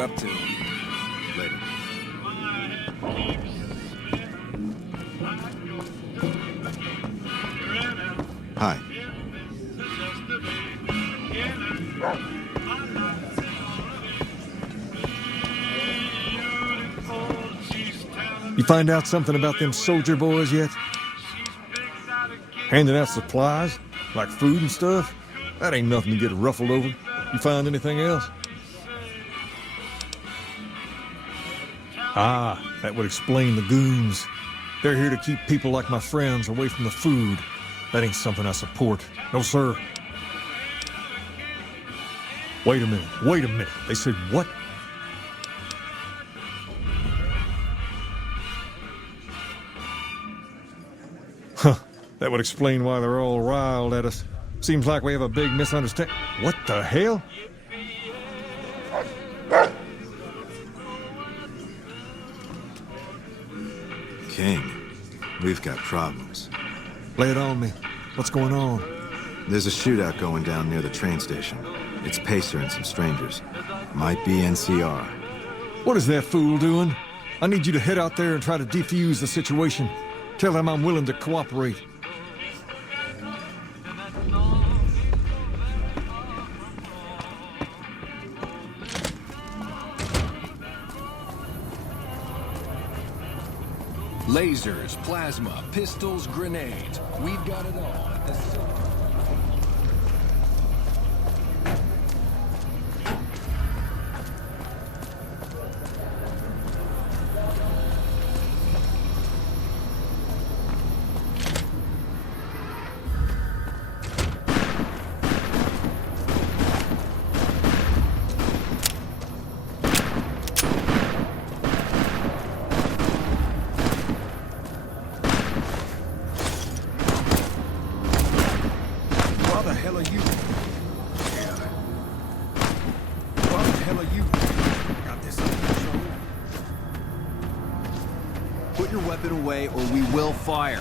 you up to? Later. Hi. You find out something about them soldier boys yet? Handing out supplies, like food and stuff? That ain't nothing to get ruffled over. You find anything else? Ah, that would explain the goons. They're here to keep people like my friends away from the food. That ain't something I support. No, sir. Wait a minute. They said what? Huh, that would explain why they're all riled at us. Seems like we have a big misunderstanding. What the hell? King, we've got problems. Lay it on me. What's going on? There's a shootout going down near the train station. It's Pacer and some strangers. Might be NCR. What is that fool doing? I need you to head out there and try to defuse the situation. Tell them I'm willing to cooperate. Lasers, plasma, pistols, grenades. We've got it all at the center. Put your weapon away or we will fire.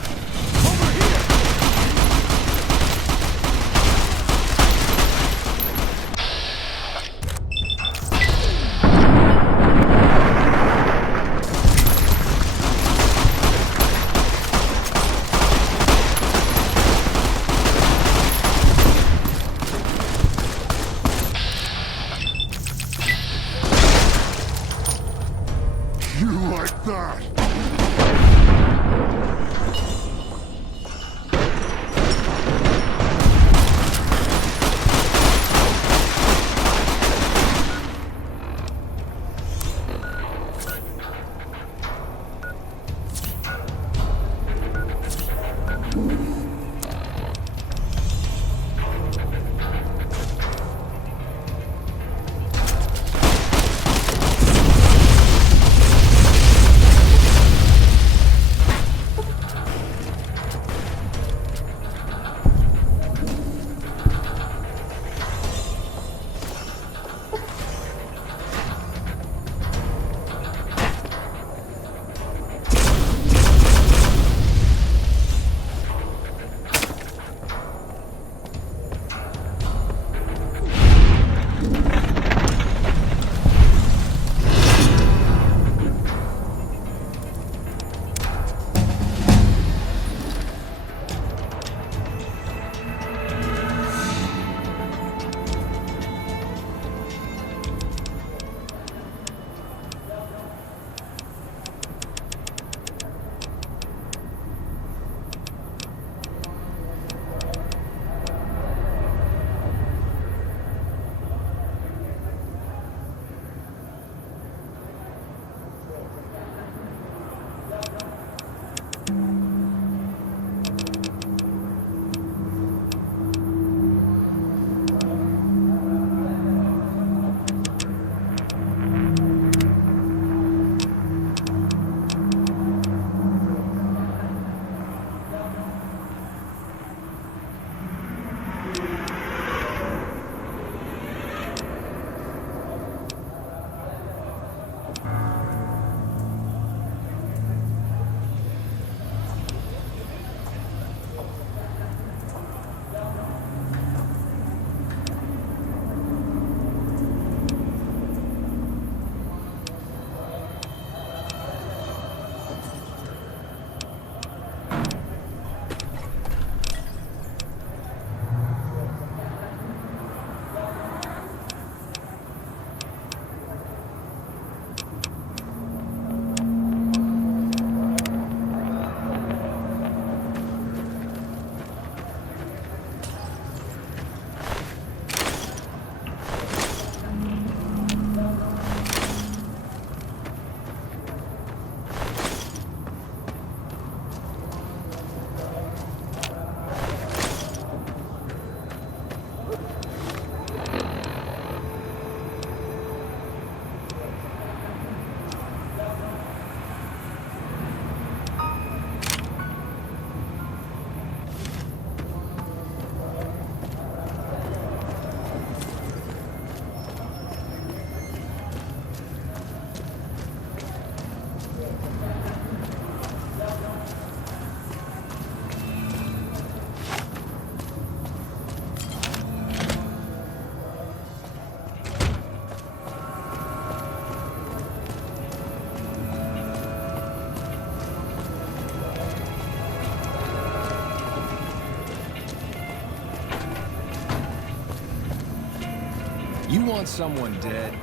want someone dead?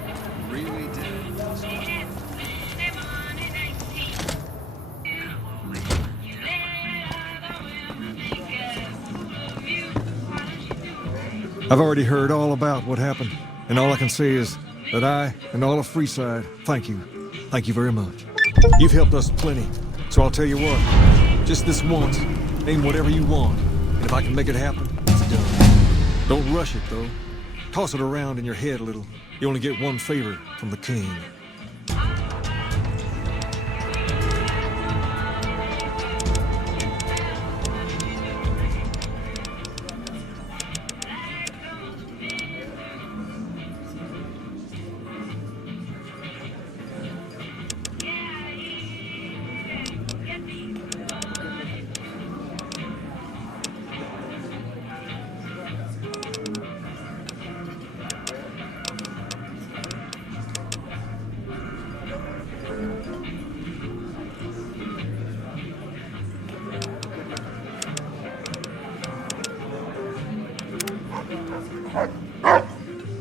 Really dead? I've already heard all about what happened, and all I can say is that I and all of Freeside, thank you. Thank you very much. You've helped us plenty, so I'll tell you what, just this once, aim whatever you want, and if I can make it happen, it's done. Don't rush it, though. Toss it around in your head a little. You only get one favor from the king.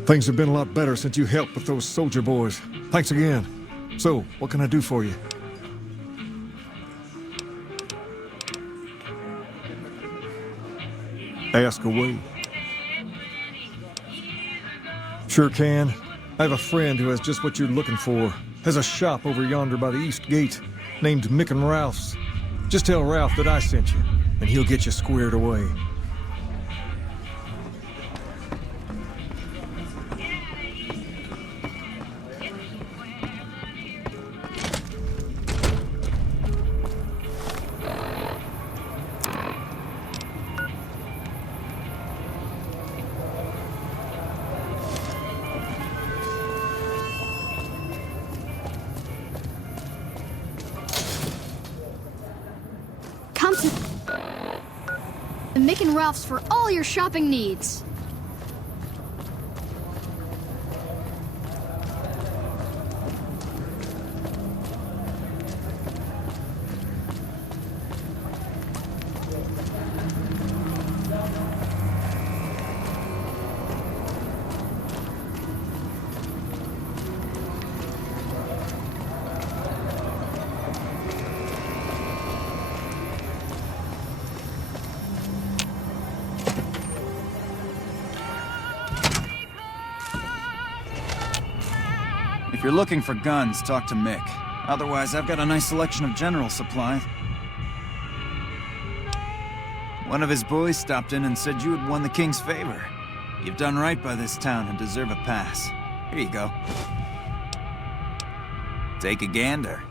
Things have been a lot better since you helped with those soldier boys. Thanks again. So, what can I do for you? Ask away. Sure can. I have a friend who has just what you're looking for. Has a shop over yonder by the east gate, named Mick and Ralph's. Just tell Ralph that I sent you, and he'll get you squared away. Come to the Mick and Ralph's for all your shopping needs. If you're looking for guns, talk to Mick. Otherwise, I've got a nice selection of general supplies. One of his boys stopped in and said you had won the king's favor. You've done right by this town and deserve a pass. Here you go. Take a gander.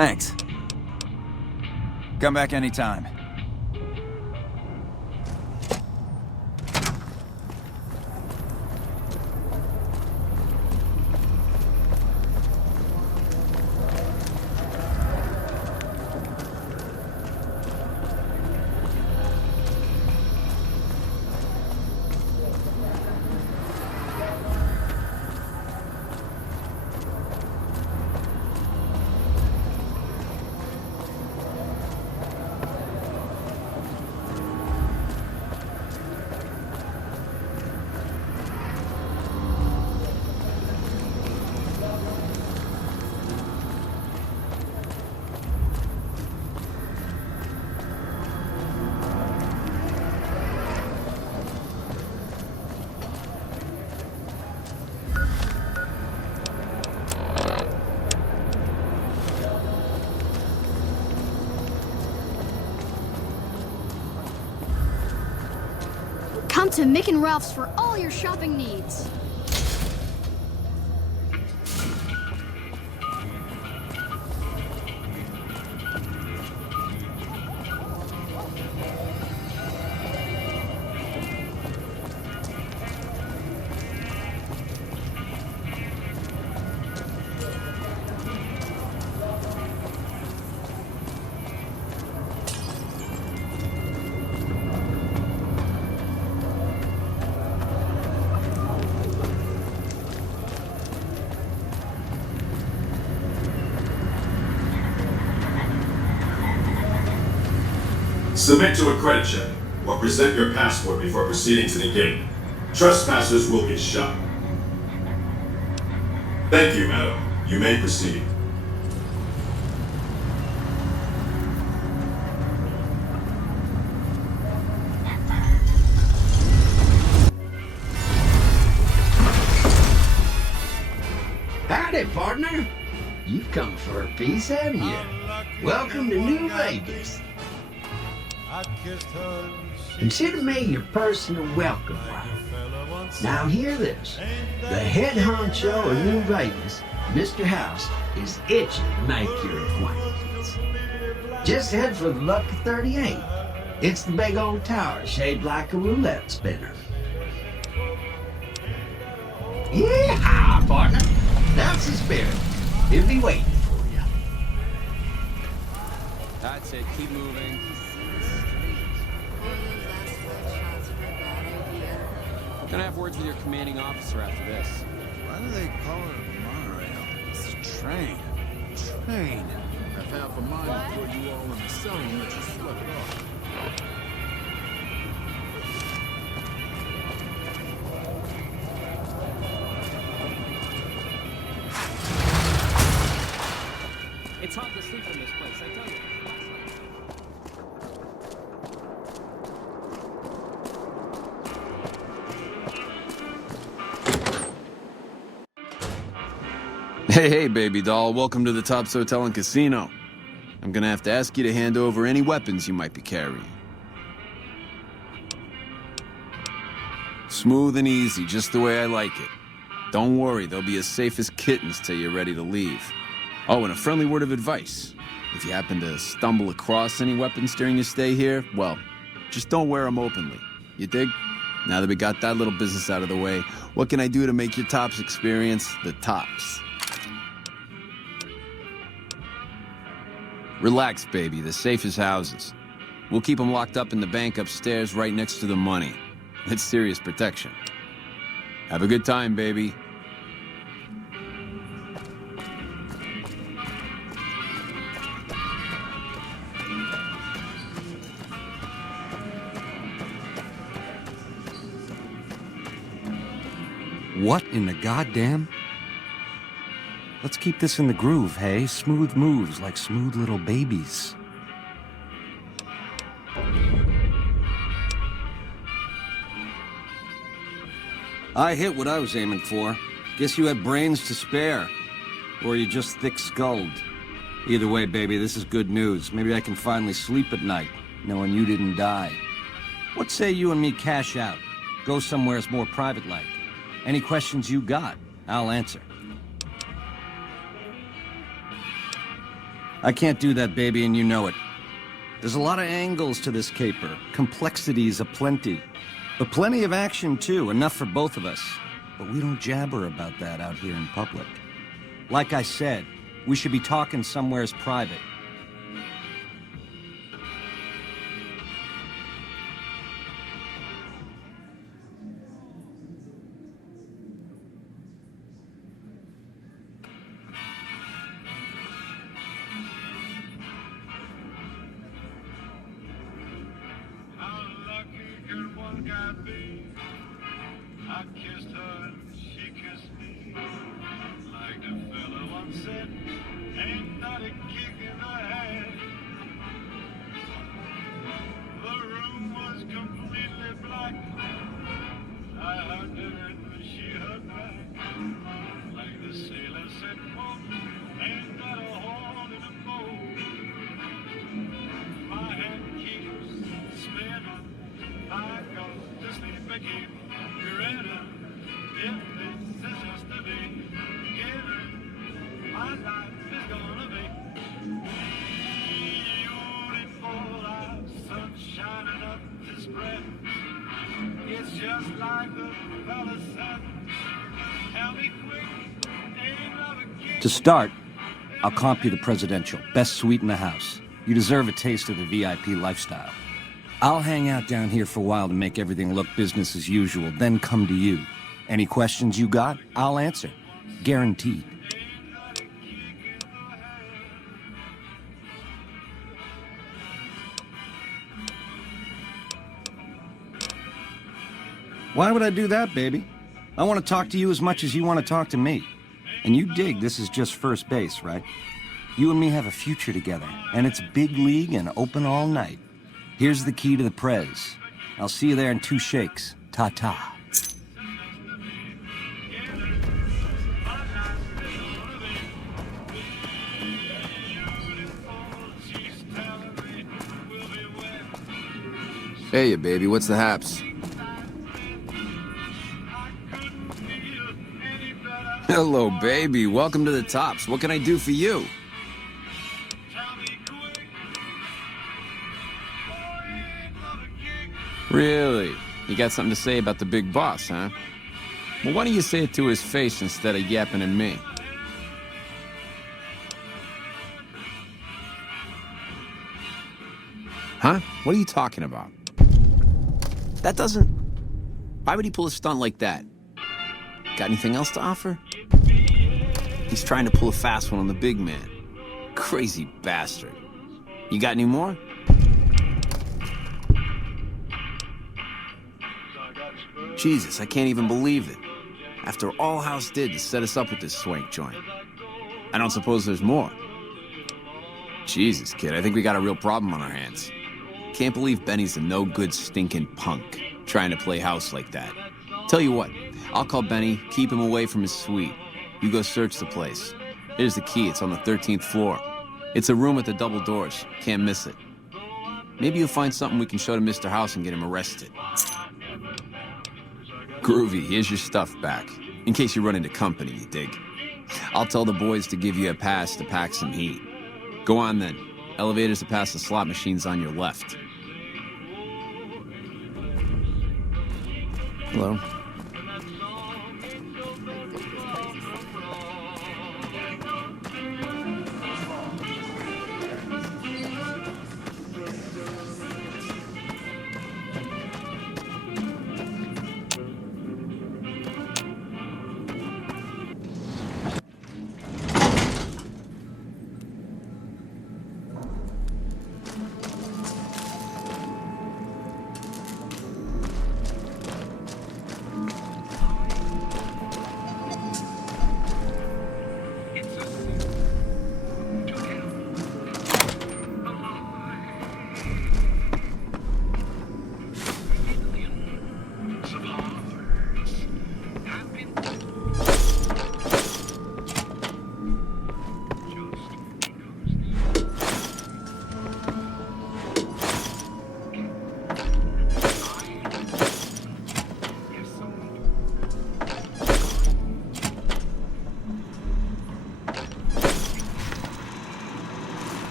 Thanks. Come back anytime. Come to Mick and Ralph's for all your shopping needs. Submit to a credit check, or present your passport before proceeding to the gate. Trespassers will be shot. Thank you, madam. You may proceed. Howdy, partner. You've come for a piece, have you? Welcome to New Vegas. Consider me your personal welcome wagon. Now hear this. The head honcho of New Vegas, Mr. House, is itching to make your acquaintance. Just head for the Lucky 38. It's the big old tower shaped like a roulette spinner. Yeah, partner. That's the spirit. He'll be waiting for you. That's it. Keep moving. Gonna have words with your commanding officer after this. Why do they call it a monorail? It's a train. Train. Have half a mind before you all in the cell and let you slip it off. It's hard to sleep in this place, I tell you. Hey, baby doll. Welcome to the Tops Hotel and Casino. I'm gonna have to ask you to hand over any weapons you might be carrying. Smooth and easy, just the way I like it. Don't worry, they'll be as safe as kittens till you're ready to leave. Oh, and a friendly word of advice. If you happen to stumble across any weapons during your stay here, well, just don't wear them openly. You dig? Now that we got that little business out of the way, what can I do to make your Tops experience the tops? Relax, baby. The safe is houses. We'll keep them locked up in the bank upstairs right next to the money. It's serious protection. Have a good time, baby. What in the goddamn? Let's keep this in the groove, hey? Smooth moves like smooth little babies. I hit what I was aiming for. Guess you had brains to spare. Or you just thick-skulled. Either way, baby, this is good news. Maybe I can finally sleep at night, knowing you didn't die. What say you and me cash out? Go somewheres more private-like. Any questions you got, I'll answer. I can't do that, baby, and you know it. There's a lot of angles to this caper, complexities aplenty. But plenty of action, too, enough for both of us. But we don't jabber about that out here in public. Like I said, we should be talking somewheres private. I kissed her and she kissed me. Like the fella once said, ain't not a kick in the head. The room was completely black. I hugged her and she hugged back. Like the sailor said, quote, ain't got a hole in a boat. My head keeps spinning. I go to sleep again. just like the fella said. Tell me quick, ain't another gig. To start, I'll comp you the presidential. Best suite in the house. You deserve a taste of the VIP lifestyle. I'll hang out down here for a while to make everything look business as usual, then come to you. Any questions you got, I'll answer. Guaranteed. Why would I do that, baby? I want to talk to you as much as you want to talk to me. And you dig this is just first base, right? You and me have a future together, and it's big league and open all night. Here's the key to the Prez. I'll see you there in 2 shakes. Ta-ta. Hey, baby, what's the haps? Hello, baby. Welcome to the Tops. What can I do for you? Really? You got something to say about the big boss, huh? Well, why don't you say it to his face instead of yapping at me? Huh? What are you talking about? That doesn't... Why would he pull a stunt like that? Got anything else to offer? He's trying to pull a fast one on the big man. Crazy bastard. You got any more? Jesus, I can't even believe it. After all House did to set us up with this Swank joint. I don't suppose there's more. Jesus, kid, I think we got a real problem on our hands. Can't believe Benny's a no-good stinking punk, trying to play house like that. Tell you what, I'll call Benny, keep him away from his suite. You go search the place. Here's the key, it's on the 13th floor. It's a room with the double doors, can't miss it. Maybe you'll find something we can show to Mr. House and get him arrested. Groovy, here's your stuff back. In case you run into company, you dig. I'll tell the boys to give you a pass to pack some heat. Go on then. Elevators to pass the slot machines on your left. Hello.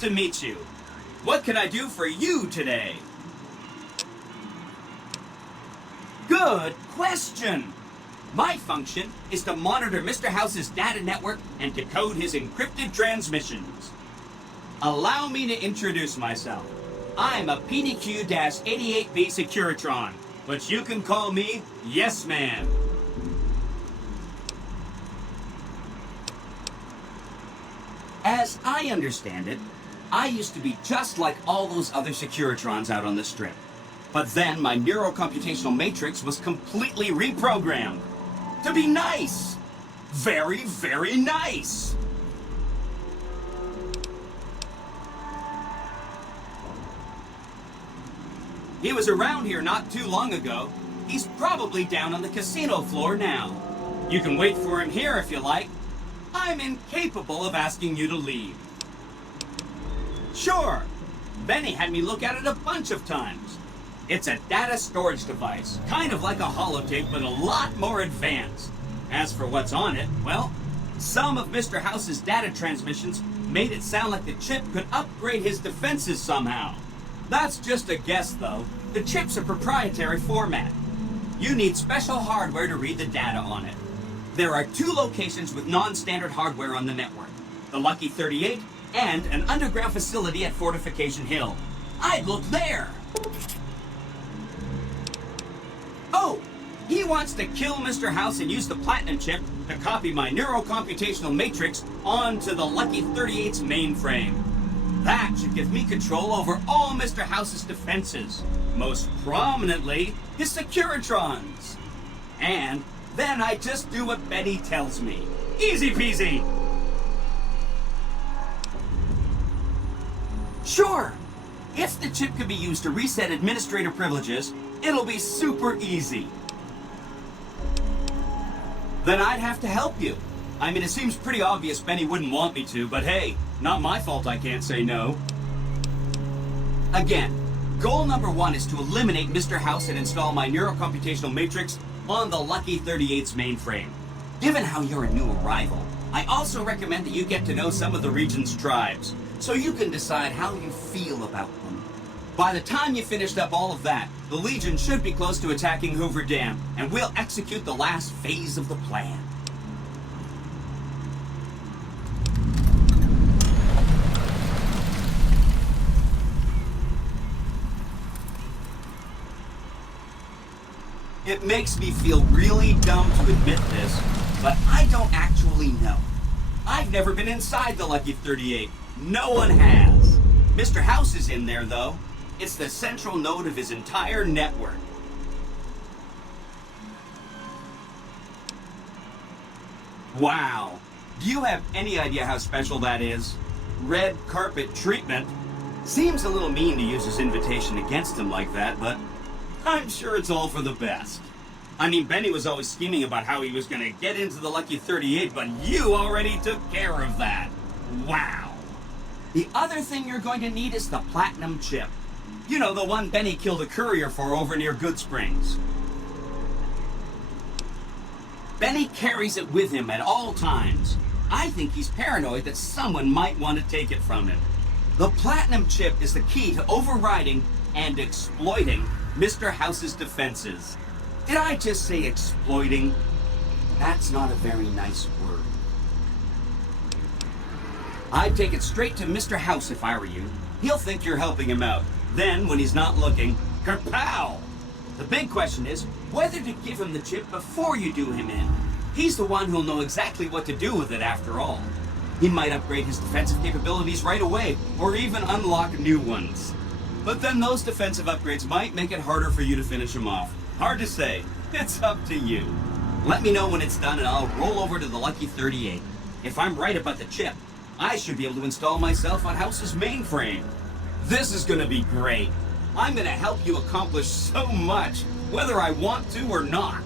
to meet you. What can I do for you today? Good question. My function is to monitor Mr. House's data network and decode his encrypted transmissions. Allow me to introduce myself. I'm a PDQ-88B Securitron, but you can call me Yes Man. As I understand it, I used to be just like all those other Securitrons out on the strip. But then my neurocomputational matrix was completely reprogrammed. To be nice! Very, very nice! He was around here not too long ago. He's probably down on the casino floor now. You can wait for him here if you like. I'm incapable of asking you to leave. Sure, Benny had me look at it a bunch of times. It's a data storage device, kind of like a holotape, but a lot more advanced. As for what's on it, well, some of Mr. House's data transmissions made it sound like the chip could upgrade his defenses somehow. That's just a guess, though. The chip's a proprietary format. You need special hardware to read the data on it. There are 2 locations with non-standard hardware on the network. The Lucky 38 and an underground facility at Fortification Hill. I'd look there! Oh! He wants to kill Mr. House and use the Platinum chip to copy my neurocomputational matrix onto the Lucky 38's mainframe. That should give me control over all Mr. House's defenses. Most prominently, his Securitrons. And then I just do what Betty tells me. Easy peasy! Sure! If the chip can be used to reset administrator privileges, it'll be super easy. Then I'd have to help you. I mean, it seems pretty obvious Benny wouldn't want me to, but hey, not my fault I can't say no. Again, goal number 1 is to eliminate Mr. House and install my neurocomputational matrix on the Lucky 38's mainframe. Given how you're a new arrival, I also recommend that you get to know some of the region's tribes, so you can decide how you feel about them. By the time you finished up all of that, the Legion should be close to attacking Hoover Dam, and we'll execute the last phase of the plan. It makes me feel really dumb to admit this, but I don't actually know. I've never been inside the Lucky 38. No one has. Mr. House is in there, though. It's the central node of his entire network. Wow. Do you have any idea how special that is? Red carpet treatment. Seems a little mean to use his invitation against him like that, but I'm sure it's all for the best. I mean, Benny was always scheming about how he was going to get into the Lucky 38, but you already took care of that. Wow. The other thing you're going to need is the Platinum chip. You know, the one Benny killed a courier for over near Good Springs. Benny carries it with him at all times. I think he's paranoid that someone might want to take it from him. The Platinum chip is the key to overriding and exploiting Mr. House's defenses. Did I just say exploiting? That's not a very nice word. I'd take it straight to Mr. House if I were you. He'll think you're helping him out. Then, when he's not looking, kerpow! The big question is whether to give him the chip before you do him in. He's the one who'll know exactly what to do with it after all. He might upgrade his defensive capabilities right away, or even unlock new ones. But then those defensive upgrades might make it harder for you to finish him off. Hard to say. It's up to you. Let me know when it's done and I'll roll over to the Lucky 38. If I'm right about the chip, I should be able to install myself on House's mainframe. This is gonna be great. I'm gonna help you accomplish so much, whether I want to or not.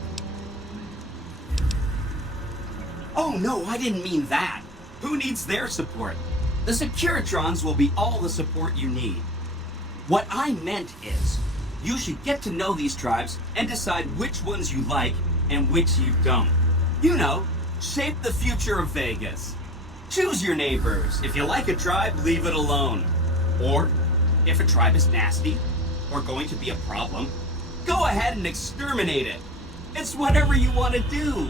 Oh no, I didn't mean that. Who needs their support? The Securitrons will be all the support you need. What I meant is, you should get to know these tribes and decide which ones you like and which you don't. You know, shape the future of Vegas. Choose your neighbors. If you like a tribe, leave it alone. Or, if a tribe is nasty, or going to be a problem, go ahead and exterminate it. It's whatever you want to do.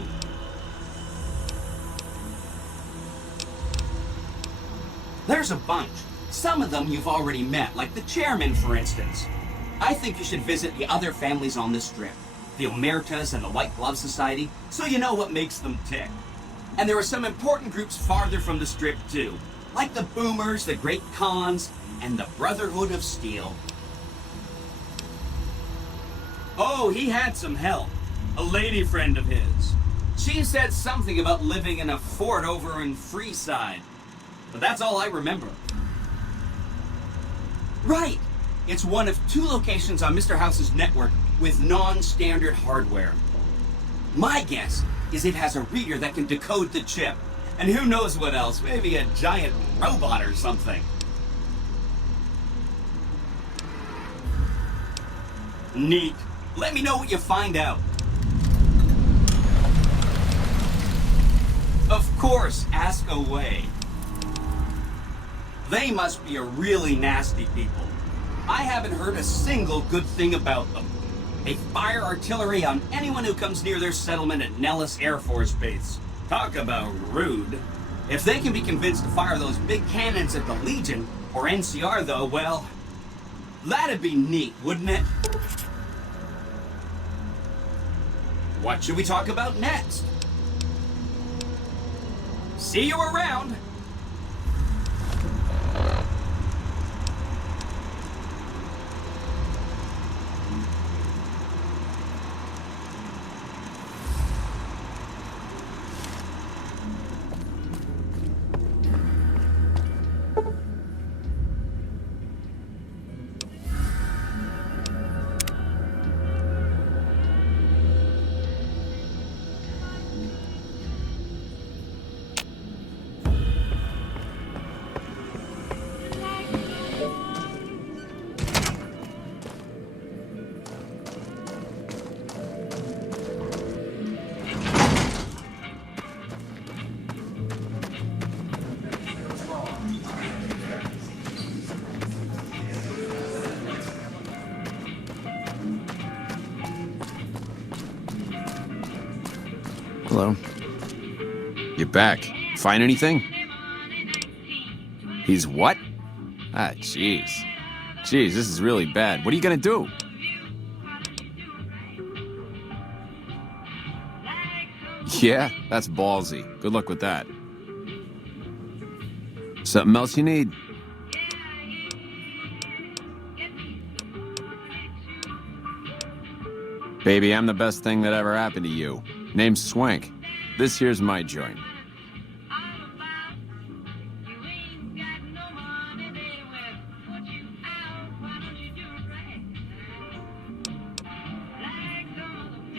There's a bunch. Some of them you've already met, like the chairman, for instance. I think you should visit the other families on this strip, the Omertas and the White Glove Society, so you know what makes them tick. And there are some important groups farther from the strip, too, like the Boomers, the Great Khans, and the Brotherhood of Steel. Oh, he had some help. A lady friend of his. She said something about living in a fort over in Freeside. But that's all I remember. Right! It's one of 2 locations on Mr. House's network with non-standard hardware. My guess is it has a reader that can decode the chip. And who knows what else, maybe a giant robot or something. Neat. Let me know what you find out. Of course, ask away. They must be a really nasty people. I haven't heard a single good thing about them. They fire artillery on anyone who comes near their settlement at Nellis Air Force Base. Talk about rude. If they can be convinced to fire those big cannons at the Legion, or NCR though, well, that'd be neat, wouldn't it? What should we talk about next? See you around! Hello. You're back. Find anything? He's what? Ah, jeez. Jeez, this is really bad. What are you gonna do? Yeah, that's ballsy. Good luck with that. Something else you need? Baby, I'm the best thing that ever happened to you. Name's Swank. This here's my joint.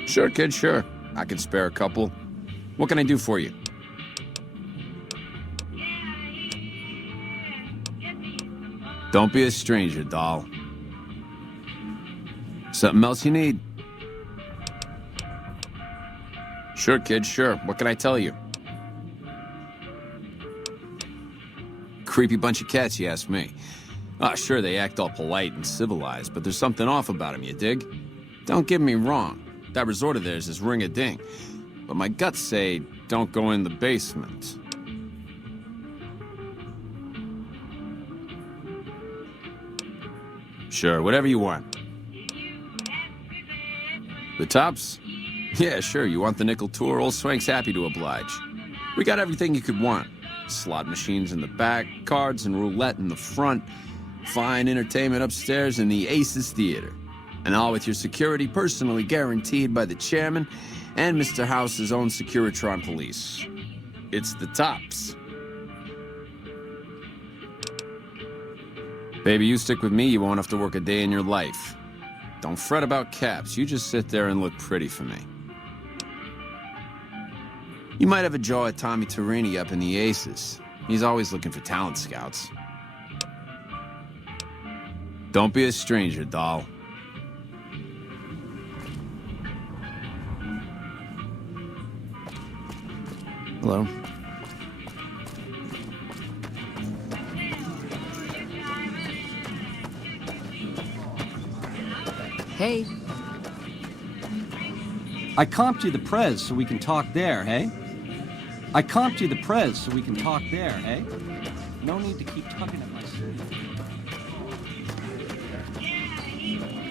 Sure, kid, sure. I can spare a couple. What can I do for you? Don't be a stranger, doll. Something else you need? Sure, kid, sure. What can I tell you? Creepy bunch of cats, you ask me. Ah, sure, they act all polite and civilized, but there's something off about them, you dig? Don't get me wrong. That resort of theirs is ring-a-ding. But my guts say, don't go in the basement. Sure, whatever you want. The tops? Yeah, sure, you want the nickel tour? Old Swank's happy to oblige. We got everything you could want. Slot machines in the back, cards and roulette in the front, fine entertainment upstairs in the Aces Theater. And all with your security personally guaranteed by the chairman and Mr. House's own Securitron police. It's the tops. Baby, you stick with me, you won't have to work a day in your life. Don't fret about caps, you just sit there and look pretty for me. You might have a jaw at Tommy Tarini up in the Aces. He's always looking for talent scouts. Don't be a stranger, doll. Hello. Hey. I comped you the prez so we can talk there, hey? I comped you the prez so we can talk there, hey? No need to keep tugging at my sleeve.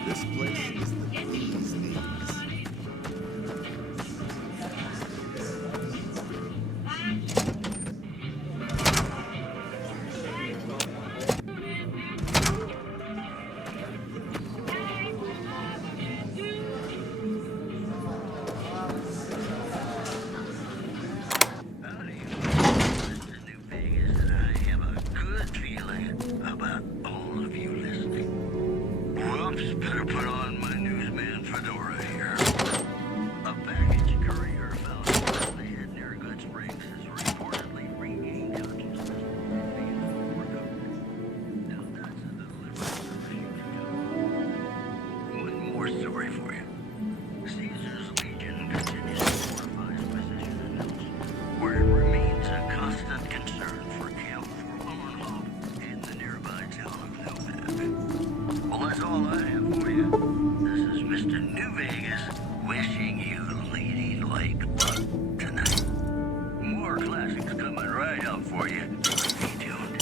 This place is the bee's knees. Better put on my newsman fedora here. A package courier found on the head near Good Springs has reportedly regained consciousness. Now that's a deliberate one more story for you. Caesar's Legion continues to fortify its position in Nelson, where it remains a constant concern for Camp Forlornhof and the nearby town of Novak. Well, that's all I have for you. This is Mr. New Vegas wishing you lady-like luck tonight. More classics coming right up for you. Stay tuned.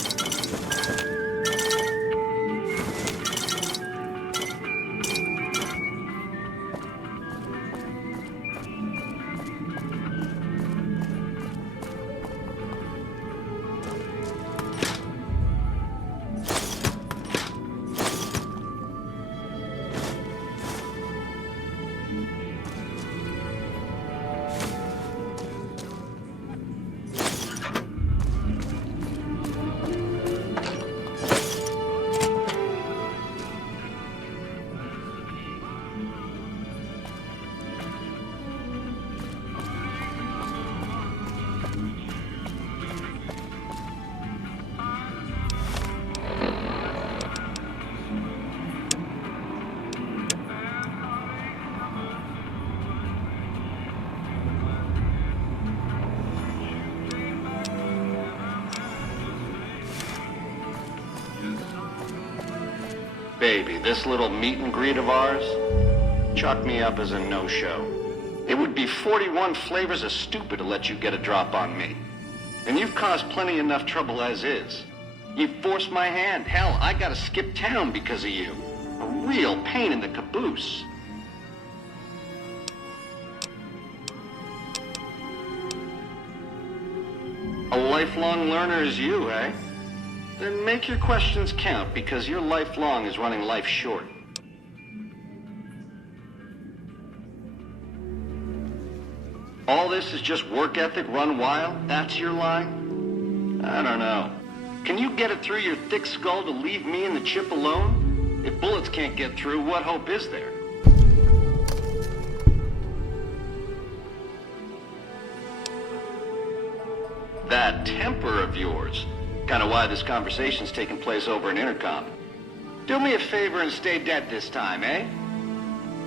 Baby, this little meet and greet of ours, chalk me up as a no-show. It would be 41 flavors of stupid to let you get a drop on me. And you've caused plenty enough trouble as is. You've forced my hand. Hell, I gotta skip town because of you. A real pain in the caboose. A lifelong learner is you, eh? Then make your questions count, because your lifelong is running life short. All this is just work ethic run wild? That's your line? I don't know. Can you get it through your thick skull to leave me and the chip alone? If bullets can't get through, what hope is there? That temper of yours. Kind of why this conversation's taking place over an intercom. Do me a favor and stay dead this time, eh?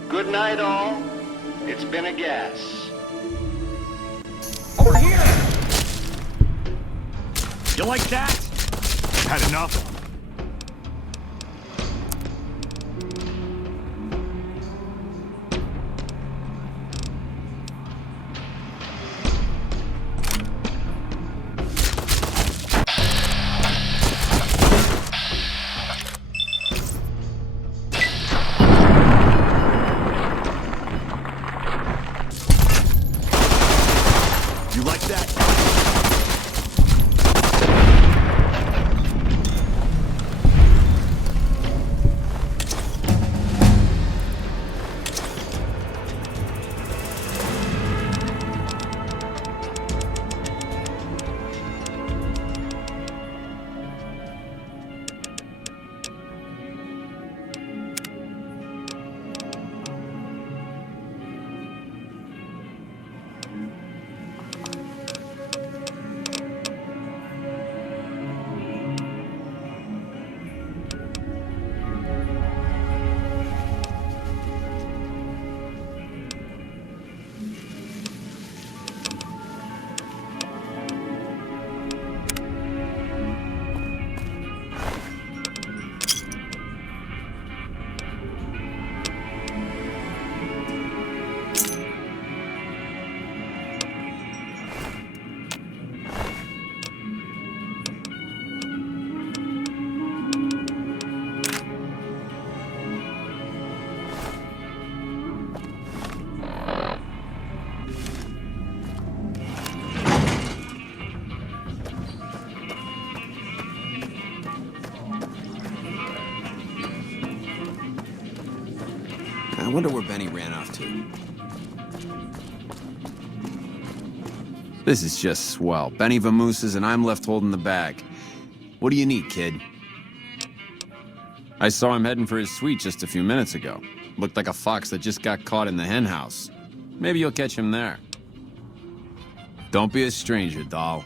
Good night, all. It's been a gas. Over here! You like that? Had enough? You like that? I wonder where Benny ran off to. This is just swell. Benny vamooses and I'm left holding the bag. What do you need, kid? I saw him heading for his suite just a few minutes ago. Looked like a fox that just got caught in the hen house. Maybe you'll catch him there. Don't be a stranger, doll.